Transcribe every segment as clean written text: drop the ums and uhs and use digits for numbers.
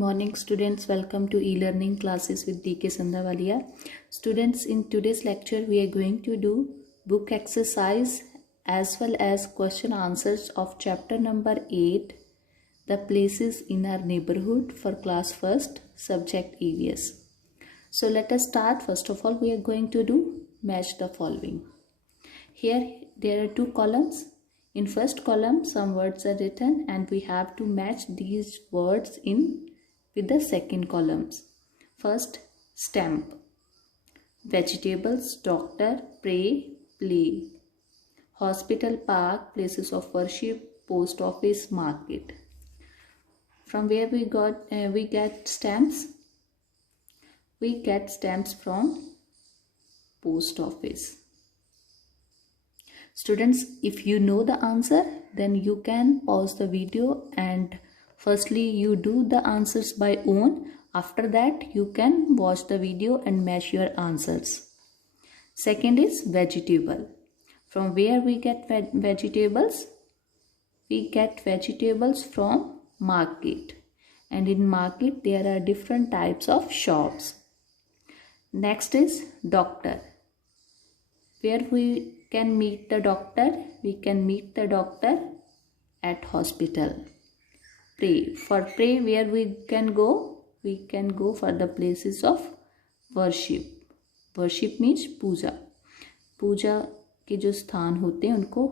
morning students, welcome to e-learning classes with DK Sandhavalia. Students, in today's lecture we are going to do book exercise as well as question answers of chapter number 8, the places in our neighborhood, for class 1st, subject EVS. So let us start. First of all, we are going to do match the following. Here there are two columns. In first column some words are written and we have to match these words in with the second columns. First, stamp, vegetables, doctor, pray, play, hospital, park, places of worship, post office, market. From where we get stamps? We get stamps from post office. Students, if you know the answer, then you can pause the video and firstly you do the answers by own. After that you can watch the video and match your answers. Second is vegetable. From where we get vegetables? We get vegetables from market, and in market there are different types of shops. Next is doctor. Where we can meet the doctor? We can meet the doctor at hospital. Pray. For pray, where we can go? We can go for the places of worship. Worship means पूजा. पूजा के जो स्थान होते हैं उनको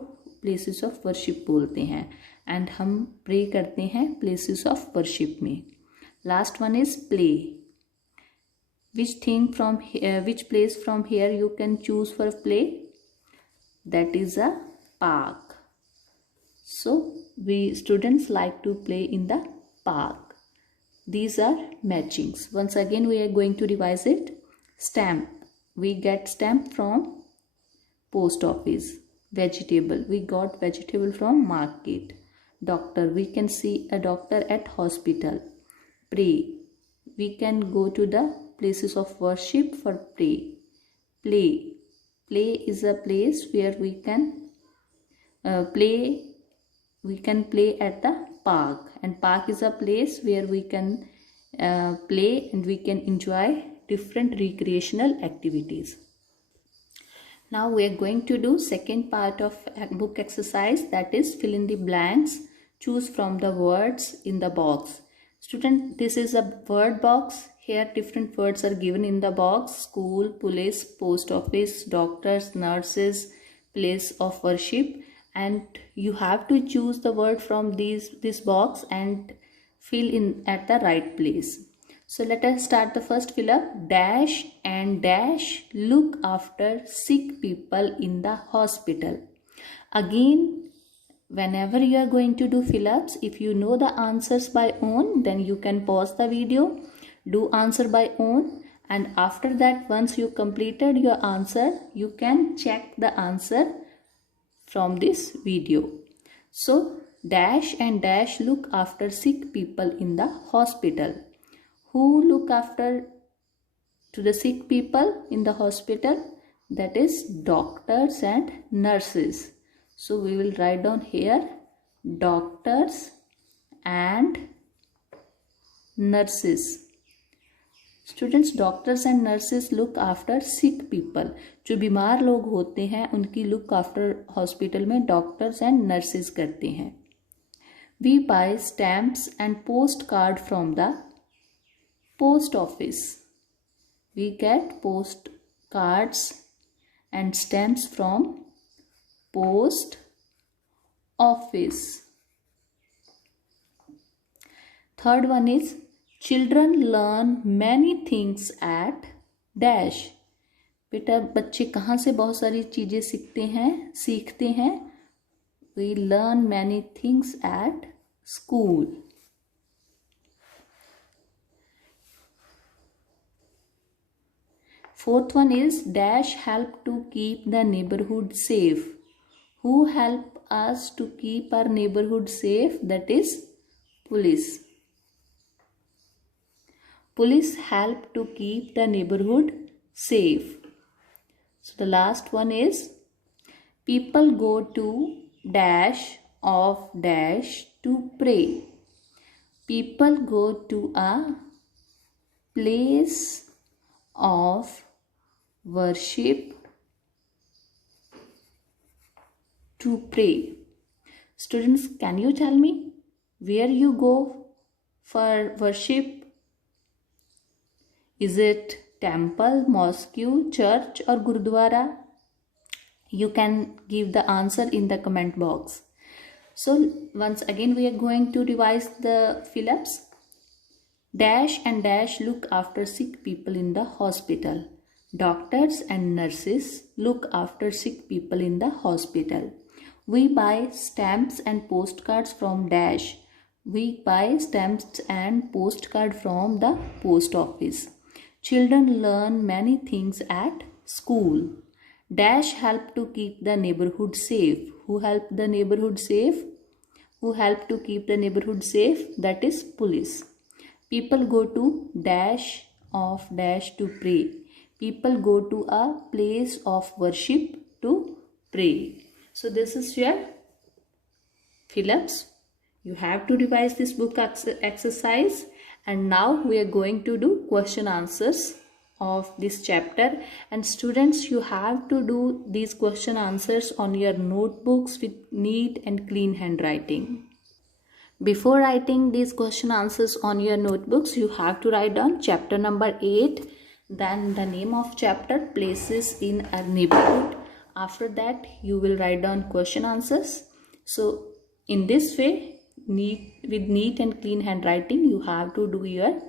places of worship बोलते हैं, and हम pray करते हैं places of worship में. Last one is play. Which place from here you can choose for play? That is a park. So we students like to play in the park. These are matchings. Once again we are going to revise it. Stamp. We get stamp from post office. Vegetable. We got vegetable from market. Doctor. We can see a doctor at hospital. Pray. We can go to the places of worship for pray. Play. Play is a place where we can play. We can play at the park, and park is a place where we can play and we can enjoy different recreational activities. Now we are going to do second part of book exercise, that is fill in the blanks. Choose from the words in the box. Student, this is a word box. Here different words are given in the box: school, police, post office, doctors, nurses, place of worship, and you have to choose the word from this box and fill in at the right place. So let us start the first fill up. Dash and dash look after sick people in the hospital. Again, whenever you are going to do fill-ups, if you know the answers by own, then you can pause the video, do answer by own, and after that, once you completed your answer, you can check the answer from this video. So dash and dash look after sick people in the hospital. Who look after to the sick people in the hospital? That is doctors and nurses. So we will write down here doctors and nurses. Students, doctors and nurses look after sick people. जो बीमार लोग होते हैं उनकी look after hospital में doctors and nurses करते हैं. We buy stamps and postcard from the post office. We get postcards and stamps from post office. Third one is children learn many things at dash. बेटा बच्चे कहाँ से बहुत सारी चीज़ें सीखते हैं? We learn many things at school. Fourth one is dash help to keep the neighborhood safe. Who help us to keep our neighborhood safe? That is police. Police help to keep the neighborhood safe. So the last one is people go to dash of dash to pray. people go to a place of worship to pray. Students, can you tell me where you go for worship? Is it temple, mosque, church or gurudwara? You can give the answer in the comment box. So once again we are going to revise the fill-ups. Dash and dash look after sick people in the hospital. Doctors and nurses look after sick people in the hospital. We buy stamps and postcards from dash. We buy stamps and postcard from the post office. Children learn many things at school. Dash help to keep the neighborhood safe. Who help the neighborhood safe? Who help to keep the neighborhood safe? That is police. People go to dash of dash to pray. People go to a place of worship to pray. So this is your fill-ups. You have to revise this book exercise, and now we are going to do question answers of this chapter. And students, you have to do these question answers on your notebooks with neat and clean handwriting. Before writing these question answers on your notebooks, you have to write down chapter number 8, then the name of chapter, places in a neighborhood. After that you will write down question answers. So in this way, with neat and clean handwriting, you have to do your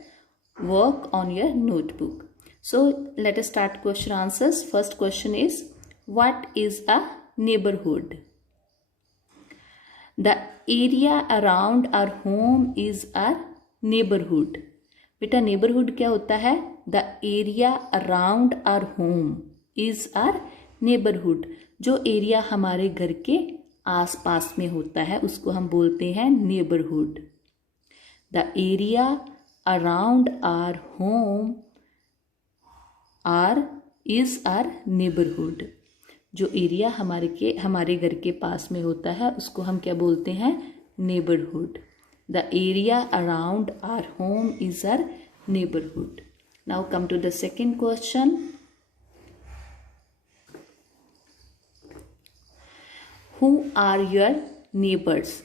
work on your notebook. So let us start question answers. First question is, what is a neighborhood? The area around our home is our neighborhood. बेटा neighborhood क्या होता है? The area around our home is our neighborhood. जो area हमारे घर के आसपास में होता है उसको हम बोलते हैं neighborhood. The area around our home is our neighborhood. जो एरिया हमारे घर के पास में होता है उसको हम क्या बोलते हैं? neighborhood. The area around our home is our neighborhood. Now come to the second question. Who are your neighbors?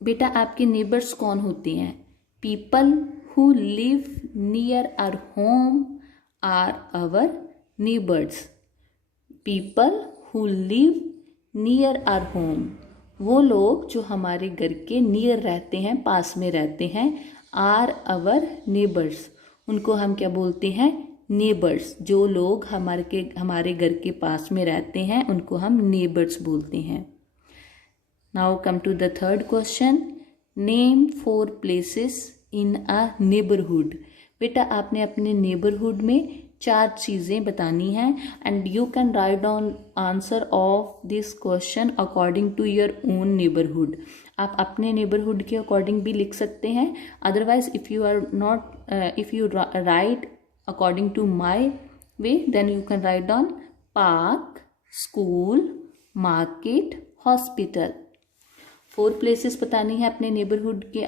बेटा आपके neighbors कौन होते हैं? People who live near our home are our neighbors. People who live near our home, वो लोग जो हमारे घर के नियर रहते हैं, पास में रहते हैं, are our neighbors. उनको हम क्या बोलते हैं? neighbors. जो लोग हमारे घर के पास में रहते हैं उनको हम neighbors बोलते हैं. Now come to the third question. Name 4 places in a neighborhood. बेटा आपने अपने नेबरहुड में 4 चीज़ें बतानी हैं and you can write down answer of this question according to your own neighbourhood. आप अपने नेबरहुड के अकॉर्डिंग भी लिख सकते हैं. Otherwise if you write according to my way then you can write down park, school, market, hospital. 4 places बतानी है अपने नेबरहुड के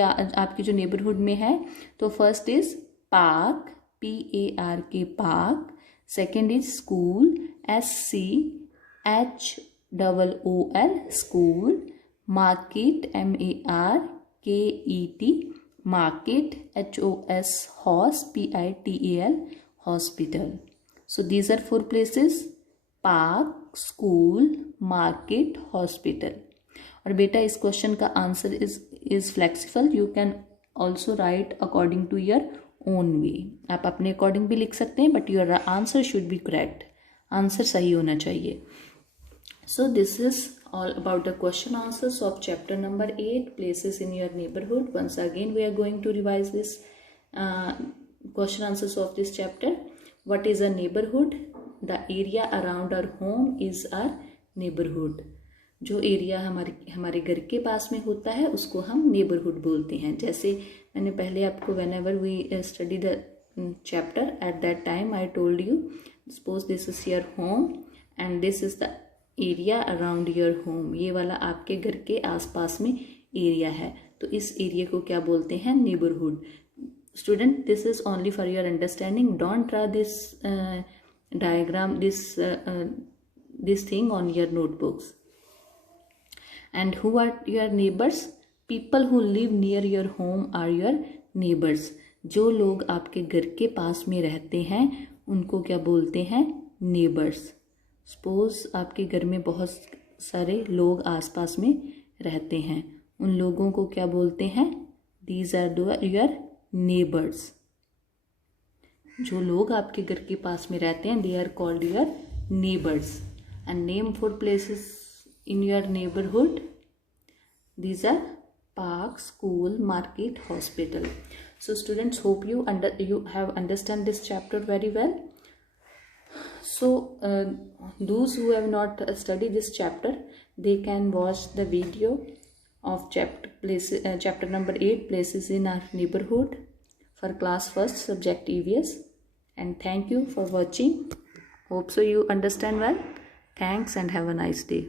आपके जो नेबरहुड में है. तो first is park, PARK park. Second is school, SCHOOL school. Market, MARKET market. HOSPITAL hospital. So these are 4 places: park, school, market, hospital. और बेटा इस क्वेश्चन का answer is flexible. You can also write according to your own way. आप अपने according भी लिख सकते हैं but your answer should be correct. Answer सही होना चाहिए. So this is all about the question answers of chapter number 8, places in your neighbourhood. Once again we are going to revise this question answers of this chapter. What is a neighbourhood? The area around our home is our neighbourhood. जो area हमारे घर के पास में होता है उसको हम neighbourhood बोलते हैं. जैसे मैंने पहले आपको whenever we study the chapter, at that time I told you, suppose this is your home and this is the area around your home. ये वाला आपके घर के आसपास में एरिया है. तो इस एरिया को क्या बोलते हैं? Neighbourhood. Student, this is only for your understanding, don't draw this diagram, this thing on your notebooks. And who are your neighbors? People who live near your home are your neighbors. जो लोग आपके घर के पास में रहते हैं उनको क्या बोलते हैं? नेबर्स। सपोज आपके घर में बहुत सारे लोग आसपास में रहते हैं, उन लोगों को क्या बोलते हैं? These are your neighbors. जो लोग आपके घर के पास में रहते हैं, they are called your neighbors. And name for places in your neighborhood, these are park, school, market, hospital. So students, hope you have understand this chapter very well. So those who have not studied this chapter, they can watch the video of chapter number 8, places in our neighborhood, for class 1st subject EVS. And thank you for watching. Hope so you understand well. Thanks and have a nice day.